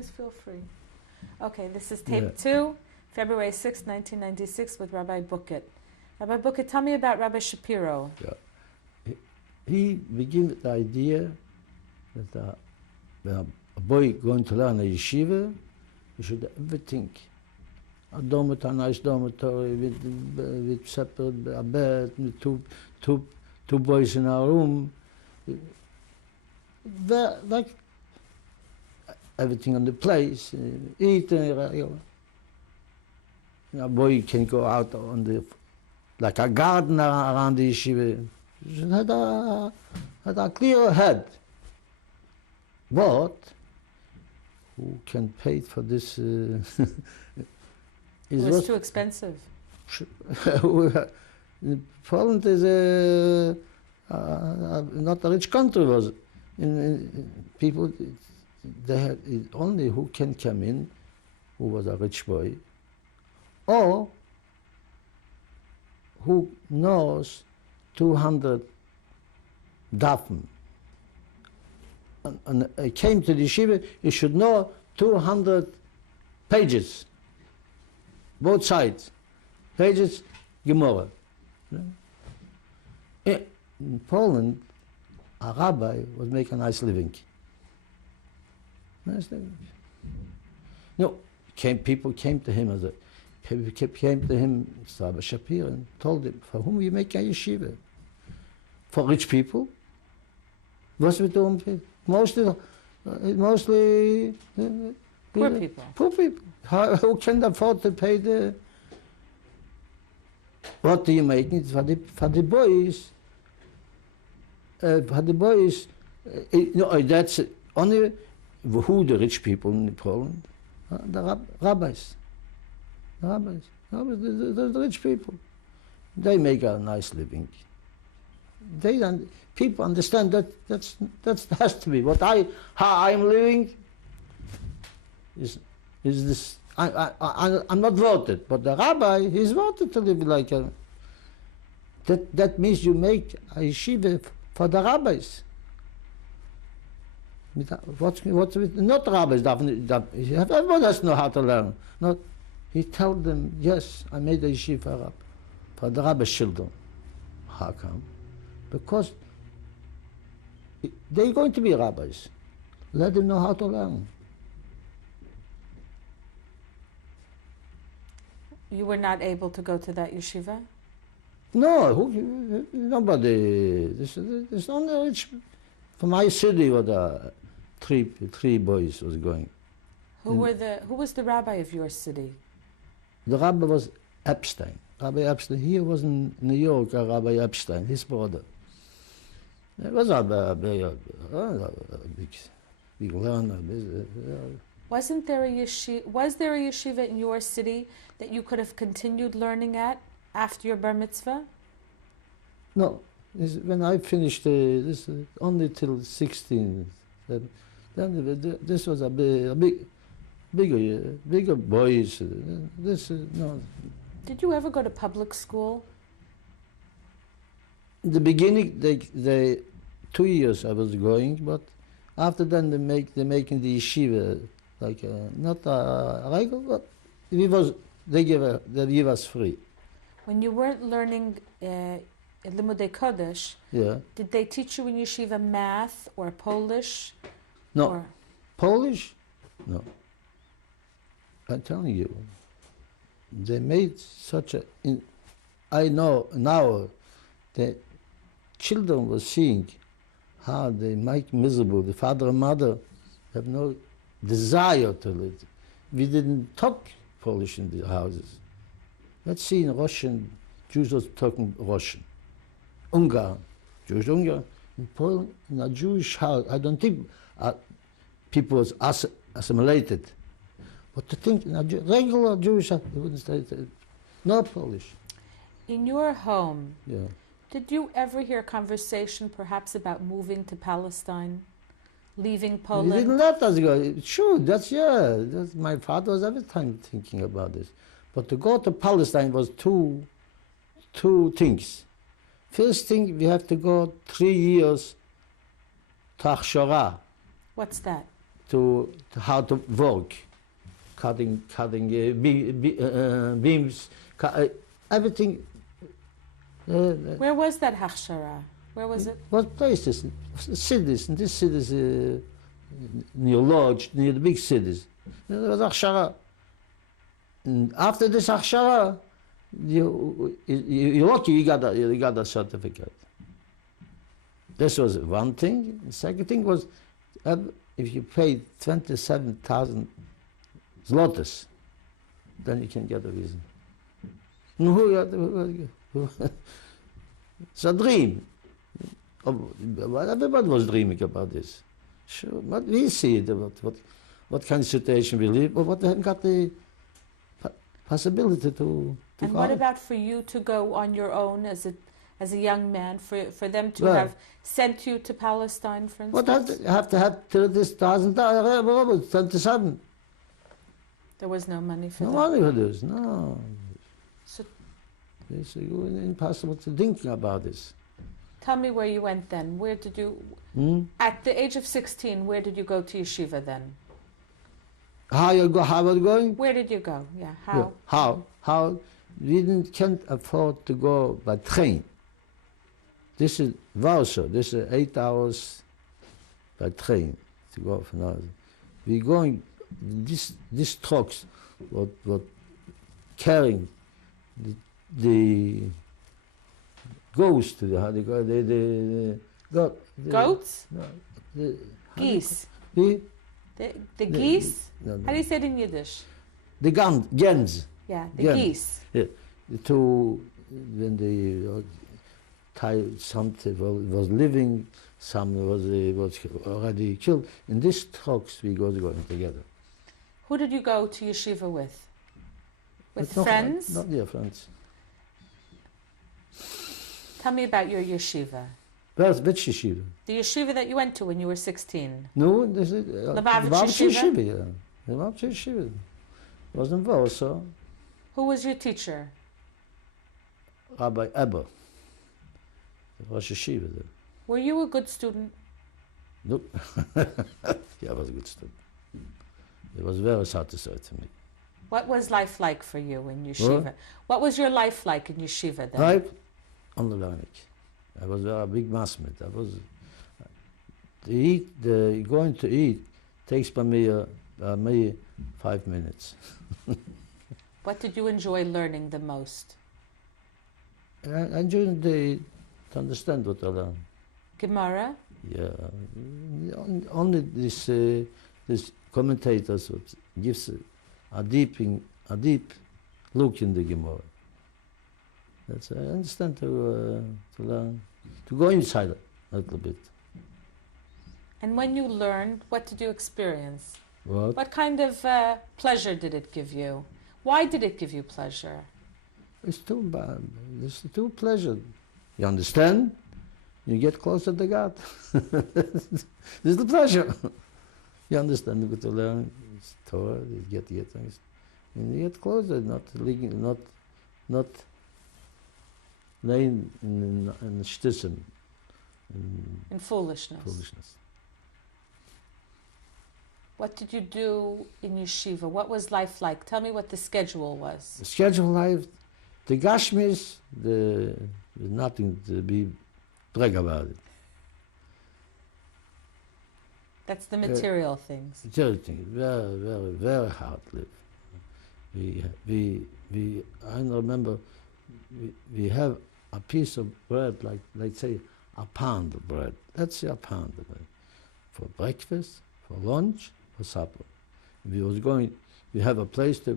Just feel free. Okay, this is tape 2, February 6, 1996, with Rabbi Bukiet. Rabbi Bukiet, tell me about Rabbi Shapiro. Yeah. He began with the idea that when a boy going to learn a yeshiva, he should have everything. A dormitory, a nice dormitory with separate a bed, with two boys in a room. Like everything on the place, eating. A boy can go out on the like a garden around the yeshiva. He had a clear head. But who can pay for this? It was too expensive. Poland is not a rich country. Was people they had only who can come in, who was a rich boy, or who knows 200 dafen. And I came to the yeshiva, you should know 200 pages, both sides, pages, Gemara. In Poland, a rabbi was making a nice living. Nice living. No, people came to him Rabbi Shapiro, and told him, for whom you make a yeshiva? For rich people? What's we doing? Mostly Poor people. Poor people. Who can afford to pay the? What do you make it for the boys? For the boys, no, that's only who the rich people in Poland, the rabbis. The rabbis, the rich people, they make a nice living. People understand that has to be what how I'm living. Is this? I'm not voted, but the rabbi he's voted to live like a. That means you make a yeshiva for the rabbis. What's not rabbis? Everyone has to know how to learn. Not. He told them, yes, I made a yeshiva for the rabbi's children. How come? Because they're going to be rabbis. Let them know how to learn. You were not able to go to that yeshiva? No, nobody. There's only rich. From my city, where three boys was going. Who was the rabbi of your city? The rabbi was Epstein. Rabbi Epstein. He was in New York. Rabbi Epstein, his brother. It was a big learner. Wasn't there a yeshiva? Was there a yeshiva in your city that you could have continued learning at after your bar mitzvah? No, when I finished this only till 16. Then this was a bigger boys. No. Did you ever go to public school? In the beginning, they 2 years I was going, but after then they're making the yeshiva like not a regular, but they give us free. When you weren't learning Limudei Kodesh, did they teach you in yeshiva math or Polish? No, or? Polish? No. I'm telling you, they made such a. I know now the children were seeing how they make miserable. The father and mother have no desire to live. We didn't talk Polish in the houses. Let's see in Russian, Jews are talking Russian. Ungarn, Jewish Ungarn. In Poland, in a Jewish house, I don't think people was assimilated. But to think in a regular Jewish house, they wouldn't say no Polish. In your home, did you ever hear conversation perhaps about moving to Palestine, leaving Poland? He didn't let us go. Sure, that's my father was every time thinking about this. But to go to Palestine was two things. First thing, we have to go 3 years to Achshara. What's that? to how to work, cutting beams, everything. Where was that hachshara? Where was it? What places? Cities. In these cities, near Lodge, near the big cities. There was Achshara. And after this Achshara, you're lucky you got a certificate. This was one thing. The second thing was, if you paid 27,000 zlotys, then you can get a visa. It's a dream. Everybody was dreaming about this. Sure, but we see it, what kind of situation we live, but what haven't got the possibility to And go what out. about for you to go on your own as a young man, for them to Well, have sent you to Palestine, for instance? What have to have $30,000, 27. There was no money for No that. money for this, no. So It's impossible to think about this. tell me where you went then. Where did you, at the age of 16, where did you go to yeshiva then? How was it going? Where did you go? Yeah, how? Yeah. How? We can't afford to go by train. This is Warsaw. This is 8 hours by train to go from now. We're going. These trucks were carrying the goats to the how they go the Goats? the Geese? the The geese? no, How do you say it in Yiddish? the gens. Yeah, the Yeah. geese. Yeah, to when the something was living, some was already killed. In these trucks we go going together. Who did you go to yeshiva with? With But friends? Not yeah, friends. Tell me about your yeshiva. Which yeshiva? The yeshiva that you went to when you were 16. No, this is Lubavitch yeshiva? Yeah, Lubavitch yeshiva. Was in Warsaw. Who was your teacher? Rabbi Eber. Rosh Yeshiva there. Were you a good student? Nope. Yeah, I was a good student. It was very satisfying to me. What was life like for you in yeshiva? What was your life like in yeshiva then? Right? Unlearning. I was a big masmid. I was going to eat takes by me 5 minutes. What did you enjoy learning the most? And during the to understand what I learned. Gemara? Yeah, only this commentators would gives a deep look in the Gemara. That's I understand to learn to go inside a little bit. And when you learned, what did you experience? What? What kind of pleasure did it give you? Why did it give you pleasure? It's too bad. It's too pleasure. You understand? You get closer to God. This is the pleasure. You understand? You get to learn. It's Torah. You get things, and you get closer. Not laying in shtissim. In foolishness. What did you do in yeshiva? What was life like? Tell me what the schedule was. The schedule life, the Gashmis, there's nothing to be brag about it. That's the material things. Very thing, very, very, very hard to live. I remember we have a piece of bread, like let's say a pound of bread. That's a pound of bread for breakfast, for lunch, for supper. We have a place to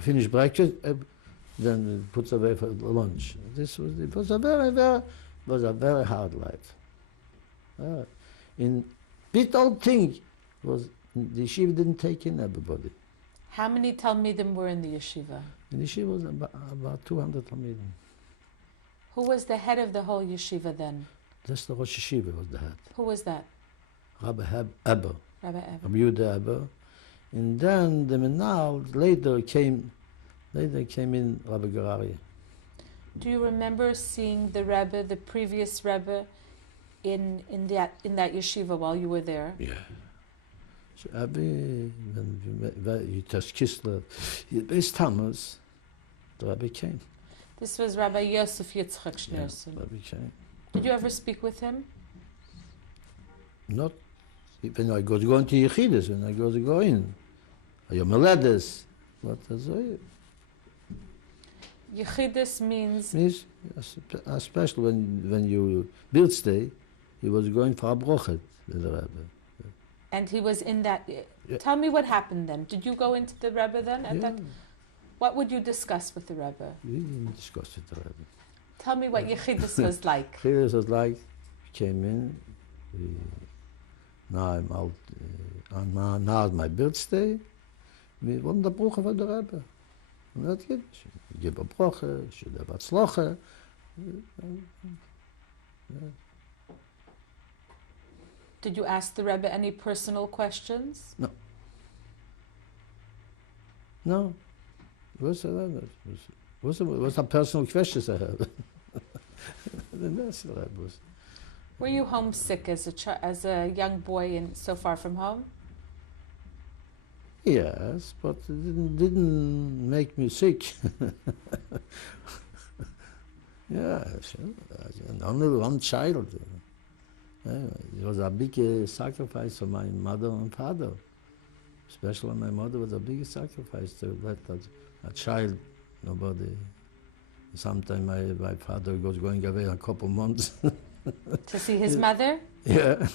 finish breakfast, then puts away for lunch. It was a very hard life. In bit old thing was the yeshiva didn't take in everybody. How many Talmidim were in the yeshiva? And the yeshiva was about 200 Talmidim. Who was the head of the whole yeshiva then? Just the Rosh Yeshiva was the head. Who was that? Rabbi Eber. Rabbi Eber. Rabbi Yehuda Eber. And then the Menal later came in Rabbi Gerari. Do you remember seeing the Rebbe, the previous Rebbe, in that yeshiva while you were there? Yeah. Rabbi, when you touch Kislev, Beis Tammuz, the Rabbi came. This was Rabbi Yosef Yitzchak Schneerson. Yeah, Rabbi came. Did you ever speak with him? Not when I go into Yechidus, when I go in. Your Meledes. What is it? Yechidus means especially when you birthday, he was going for a brochet with the Rebbe. And he was in that. Yeah. Tell me what happened then. Did you go into the Rebbe then? Yeah. What would you discuss with the Rebbe? We didn't discuss with the Rebbe. Tell me what Yechidus was like. Yechidus was like, we came in, now I'm out, now is my birthday, we want the broche for the Rebbe. And that's it. You give a broche, you should have a tzloche. Did you ask the Rebbe any personal questions? No. Was a personal question I have. That's the Rebbe was. Were you homesick as a young boy and so far from home? Yes, but it didn't make me sick. Yeah, sure. Only one child. It was a big sacrifice for my mother and father. Especially my mother was a big sacrifice to let a child, nobody. Sometimes my father was going away a couple months. To see his mother? Yeah.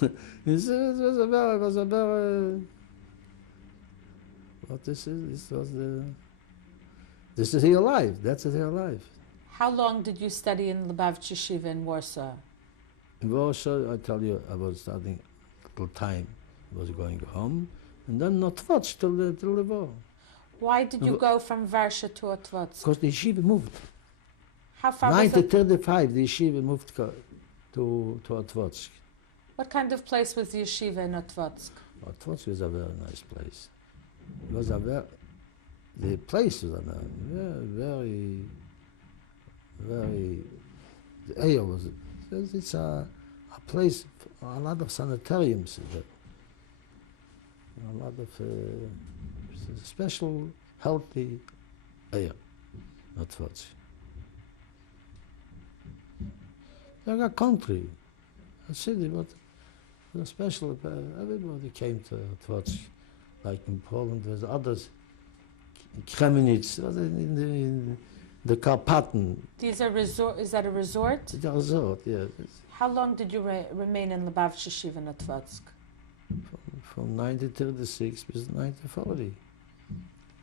It was a very, what this is, this is your life, that's your life. How long did you study in Lubavitch Yeshiva in Warsaw? In Warsaw, I tell you, I was studying little time. I was going home, and then not Otwotsk till the war. Why did you go from Warsaw to Otwotsk? Because the yeshiva moved. How far was it? 1935, the yeshiva moved to Otwotsk. What kind of place was the yeshiva in Otwotsk? Otwotsk was a very nice place. It was the place was very, the area was, it's a place, a lot of sanitariums there. A lot of special, healthy air, Otwotsk. Like a country, a city, but a special, everybody came to Otwotsk. Like in Poland, there's others, Kremenitz, in the Carpathen. Is that a resort? It's a resort, yeah. How long did you remain in Lubavitch Yeshiva in Otwotsk? From 1936 to 1940.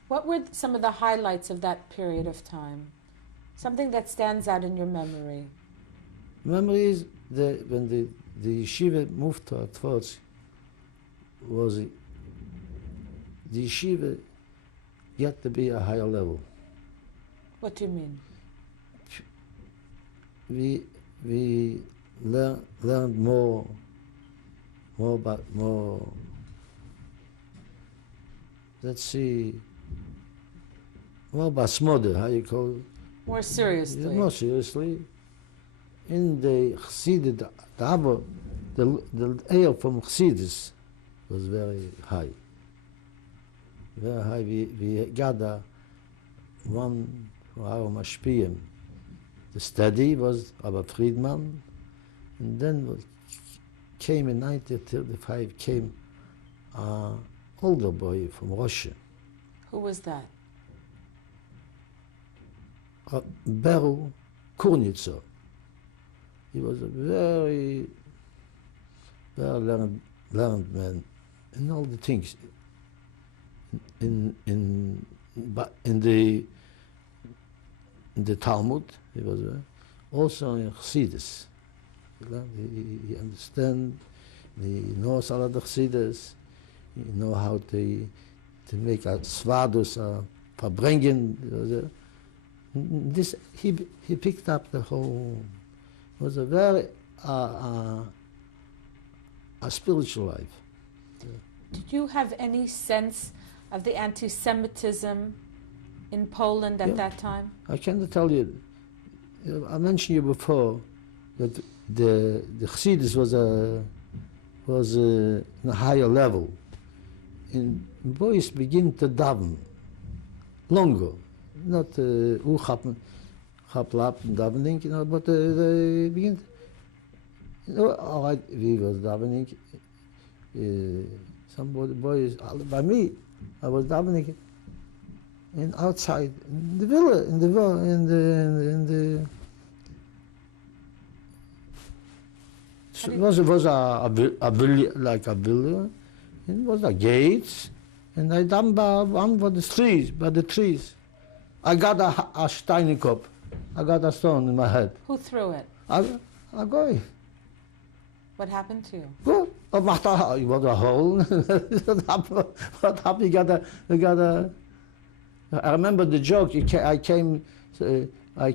What were some of the highlights of that period of time? Something that stands out in your memory? Memory is when the yeshiva moved to Otwotsk, was the yeshiva got to be a higher level. What do you mean? We learned more let's see, more about smother, how you call it? More seriously. Yeah, more seriously. In the Chassidus, the air from Chassidus was very high. Very high. We gather one for our mashpiyim. The study was Rabbi Friedman, and then came in 1935 came an older boy from Russia. Who was that? Beru Kurnitzer. He was a very learned man in all the things. In the Talmud, he was also in Chassidus. He understands. He knows all of the Chassidus. He knows how to make a svadus, verbringen. This he picked up the whole. It was a very a spiritual life. Did you have any sense of the anti-Semitism in Poland at that time? I can tell you. I mentioned you before that the Chassidus was a higher level. in boys begin to daven longer, not chaplap and davening, but they begin. All right, we was davening. Some boys by me, I was davening, and outside in the villa, in the. It was a villa, like a villa. It was a gates, and I done by one for the trees. I got a steiny cup. I got a stone in my head. Who threw it? A guy. What happened to you? Well, I was a hole. What happened? You got a. I remember the joke. I came. One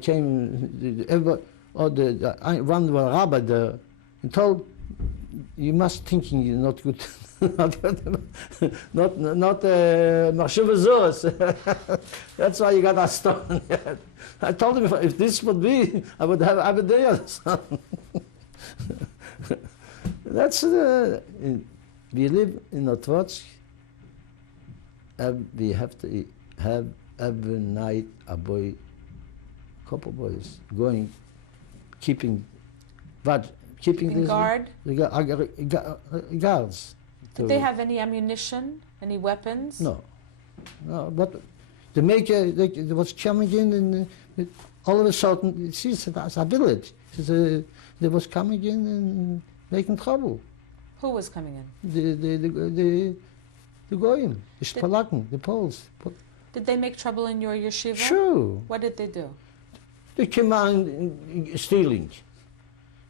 rabbi there, and told, you must thinking you're not good. not Machshavas Zos. That's why you got a stone. I told him if this would be, I would have Abediyah. That's we live in a Trotzk. We have to have every night a couple boys going, keeping guard. Guards. Did they have any ammunition, any weapons? No, but they was coming in and all of a sudden, it's a village. They was coming in and making trouble. Who was coming in? The Goyim, the Spalaken, the Poles. Did they make trouble in your yeshiva? Sure. What did they do? They came on stealing.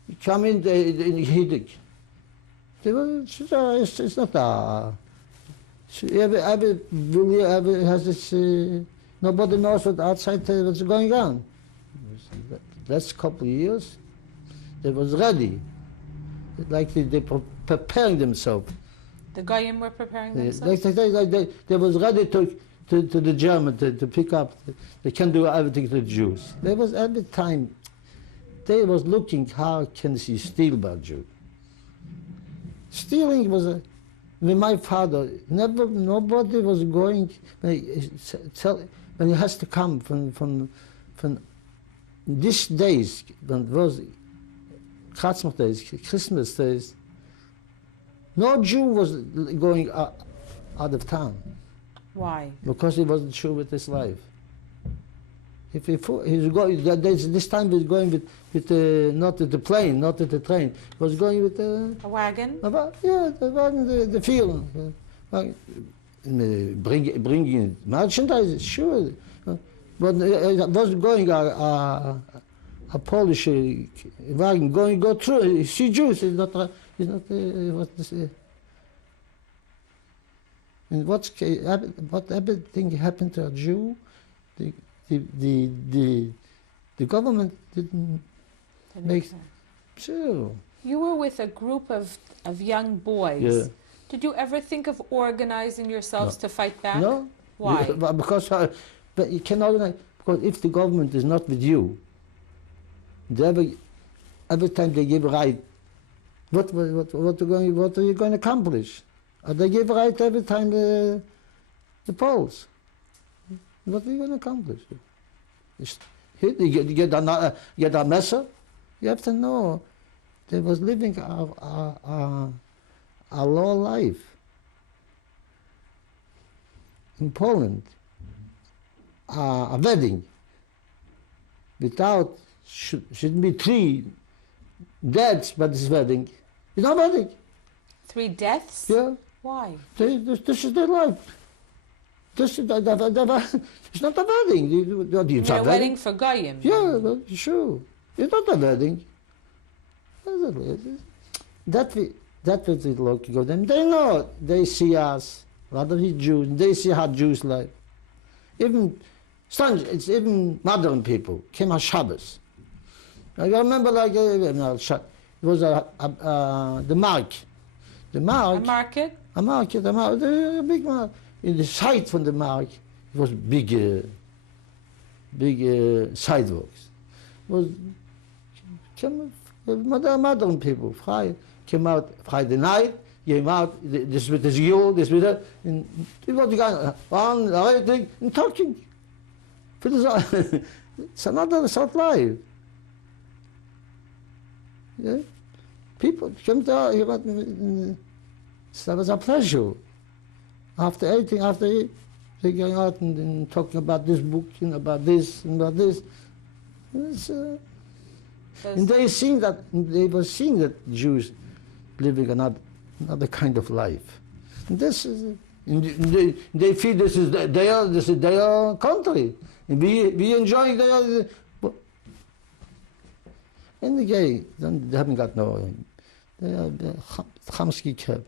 They come in, hitting. It's not a. Every village has this. Nobody knows what outside what's going on. Last couple of years, they was ready. Like they preparing themselves. The Goyim were preparing themselves? They was ready to the German to pick up. They can do everything to the Jews. There was every time, they was looking how can she steal by Jew. Stealing was with my father, nobody was going, when he has to come from these days, when it was Chatzmach days, Christmas days, no Jew was going out of town. Why? Because he wasn't sure with his life. If he's going, this time he was going with not with the plane, not with the train. He was going with a wagon. The wagon, the field. Bringing merchandise, sure. But it was going a Polish wagon go through. See Jews. It's not. What this. And what everything happened to a Jew, the government didn't make. Sure. You were with a group of young boys. Yeah. Did you ever think of organizing yourselves to fight back? No. Why? Because but you can organize, because if the government is not with you, every time they give right, what are you going to accomplish? They give right every time the Poles. What are you going to accomplish? You get a messer. You have to know they was living a low life in Poland. A wedding without shouldn't be 3 deaths, but this wedding. It's not wedding. 3 deaths? Yeah. Why? This is their life. It's not a wedding. It's a wedding for Goyim. Yeah, sure. It's not a wedding. That was it like go them. They know. They see us. A lot of the Jews. They see how Jews live. It's even modern people came on Shabbos. I remember it was the mark. The mark. A market? A market, a big market. In the side from the mark, it was big sidewalks. It was modern people. Came out Friday night, came out, this with this you, this with that, and people on, everything, and talking. It's another sort of life. Yeah? People come there, that was a pleasure. After everything, they going out and talking about this book, about this and about this. And they were seeing that Jews living another kind of life. And this is, and they feel this is their country. And we enjoy their. And the gay, they haven't got no. They are Chamsky cap.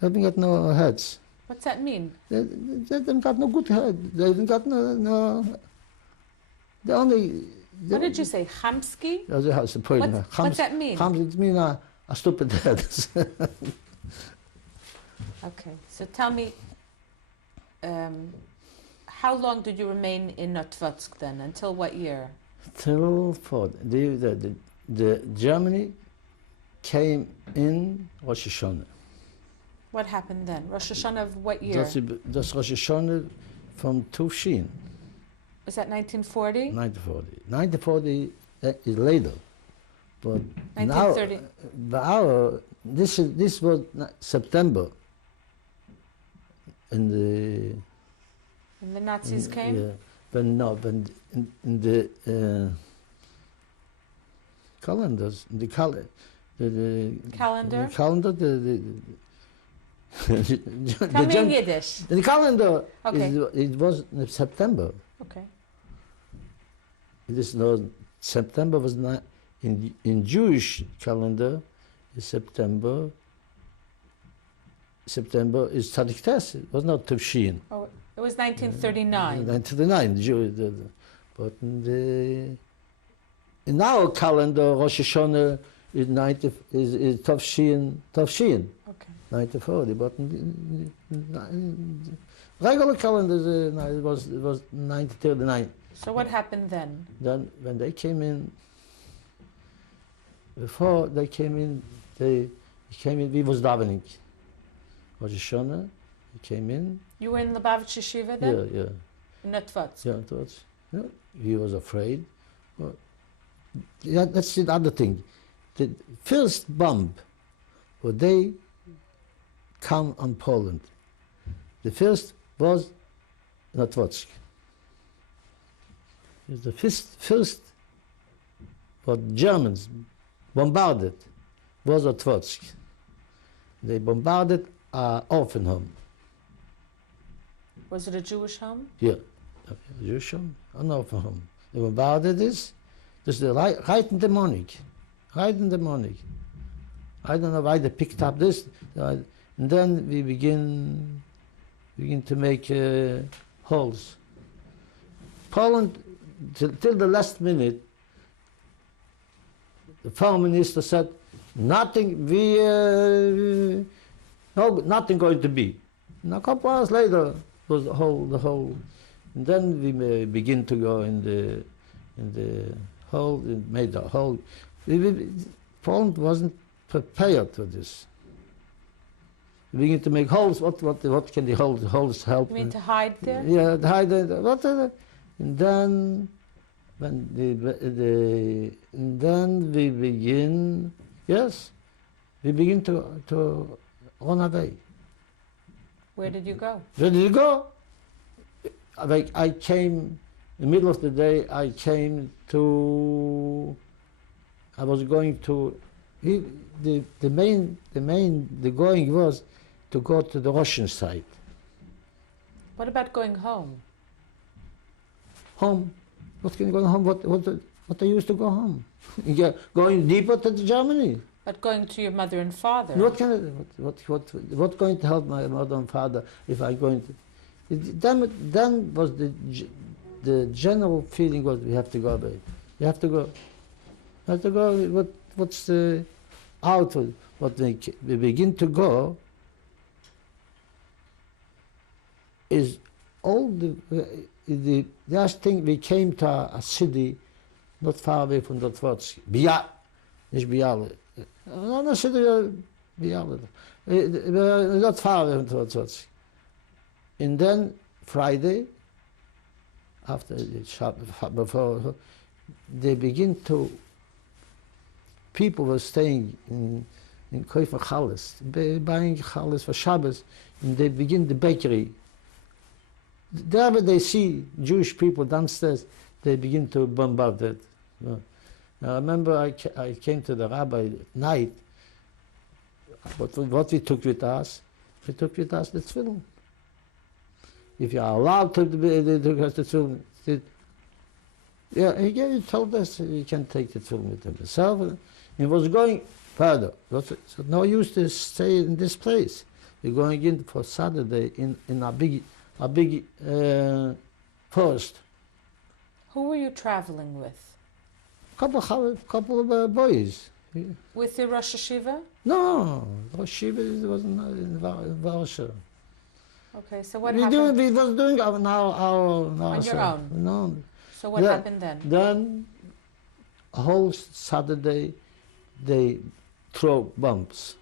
They haven't got no heads. What's that mean? They haven't got no good head. They haven't got no. They only. What did you say? Chamsky? What's that mean? Chamsky means a stupid head. Okay, so tell me, how long did you remain in Notvotsk then? Until what year? Till the Germany came in Rosh Hashanah. What happened then? Rosh Hashanah of what year? That's Rosh Hashanah from Tufshin. Was that 1940? 1940 is later, but 1930. Now, this was September. And the Nazis came? Yeah, when in the calendars, the calendar, Tell me in Yiddish. The calendar, Okay. it was in September. Okay. September was not in Jewish calendar. September is Tzadik Tes. It was not Tufshin. Oh, it was 1939. 1939, but in our calendar, Rosh Hashanah is Tufshin. Okay. 1940, but in regular calendar it was 1939. So what happened then? Then when they came in, before they came in, we was davening. Rosh Hashanah, he came in. You were in Lubavitch Yeshiva then? Yeah. In Notvotsk? Yeah, Notvotsk. Yeah. He was afraid. Well, yeah, that's the other thing. The first bomb, when they come on Poland, the first was Notvotsk. The first what Germans bombarded was Notvotsk. They bombarded our orphan home. Was it a Jewish home? Yeah, a Jewish home, an orphan home. They bombarded this. This is right in the morning. I don't know why they picked up this. And then we begin to make holes. Poland, till the last minute, the foreign minister said, nothing going to be. And a couple hours later was the whole. And then we begin to go in the hole, it made a hole. Poland wasn't prepared for this. We begin to make holes. What can the holes help? You mean to hide there? Yeah, hide it. And then then we begin. Yes, we begin to run away. Where did you go? Where did you go? I came in the middle of the day. I was going to. The going was to go to the Russian side. What about going home? Home? What can you go home? What I used to go home? Going deeper to Germany. But going to your mother and father. What going to help my mother and father if I'm going to? Then was the general feeling was we have to go away. You have to go. You have to go. What's the outward? What we begin to go is all the last thing. We came to a city not far away from Notvotsk. Not a city, Biala. Not far from Tzotz. And then Friday, after the Shabbat, before, they begin to, people were staying in Koifer Chalas, buying Chalas for Shabbos, and they begin the bakery. There they see Jewish people downstairs, they begin to bombard it. I remember I came to the rabbi at night. What we took with us? We took with us the tefillin. If you are allowed to take the tefillin, he told us you can take the tefillin with himself. He was going further. So no use to stay in this place. We're going in for Saturday in a big forest. Who were you traveling with? Couple of boys. With the Rosh Hashiva? No, Rosh Hashiva was not in Warsaw. Okay, so what happened? We was doing our on your own? No. So what happened then? Then, a whole Saturday, they throw bombs.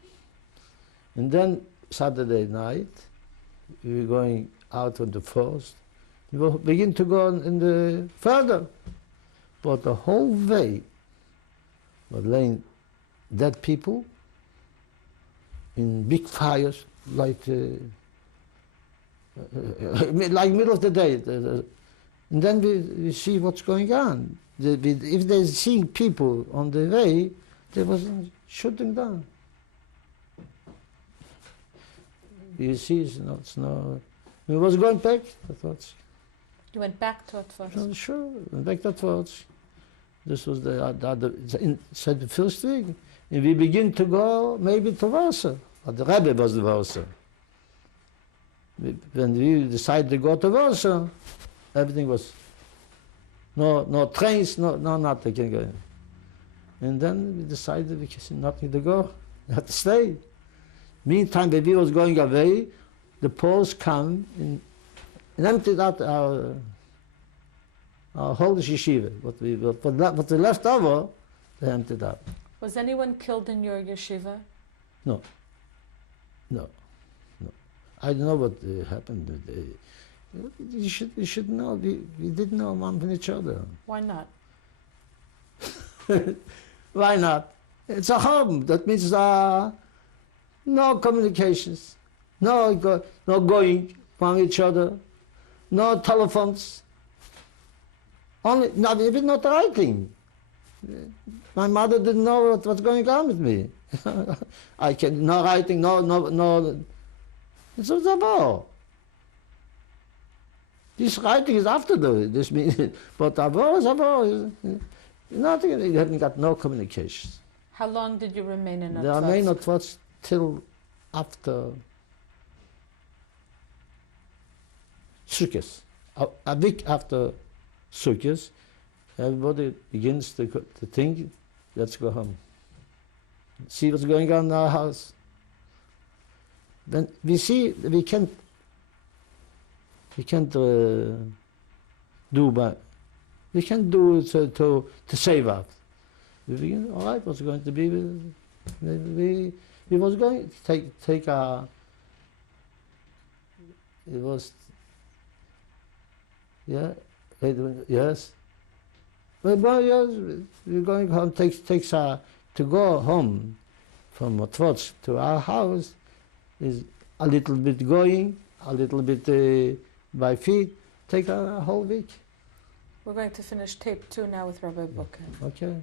And then Saturday night, we were going out on the forest. We will begin to go in the further. But the whole way were laying dead people in big fires, like middle of the day. And then we see what's going on. If they're seeing people on the way, they wasn't shooting down. You see, it's no. We was going back. You went back to Atfors? Sure, went back to Atfors. This was the first thing. And we begin to go maybe to Warsaw. But the Rebbe was in Warsaw. When we decided to go to Warsaw, everything was no trains, no nothing. And then we decided we had nothing to go, we had to stay. Meantime, when we was going away, the Poles come and emptied out our whole yeshiva. What we left over, they emptied out. Was anyone killed in your yeshiva? No. I don't know what happened. You should know. We didn't know one from each other. Why not? Why not? It's a home. That means no communications, no going from each other, no telephones. Only even not writing. My mother didn't know what was going on with me. No writing, no. It's a war. This writing is after this meeting, but a war is a war. Nothing. You haven't got no communications. How long did you remain in Atfors? I remained in Atfors till after Sukkot. A week after Sukkot, everybody begins to think, let's go home. See what's going on in our house. Then we see we can't do, but we can't do to save us. We begin, all right, what's going to be? We was going to take a. It was. Yeah. Yes. Well, yes, we're going home. Takes to go home from Atfors to our house is a little bit going, a little bit by feet. Take a whole week. We're going to finish tape 2 now with Rabbi Bukiet. Okay.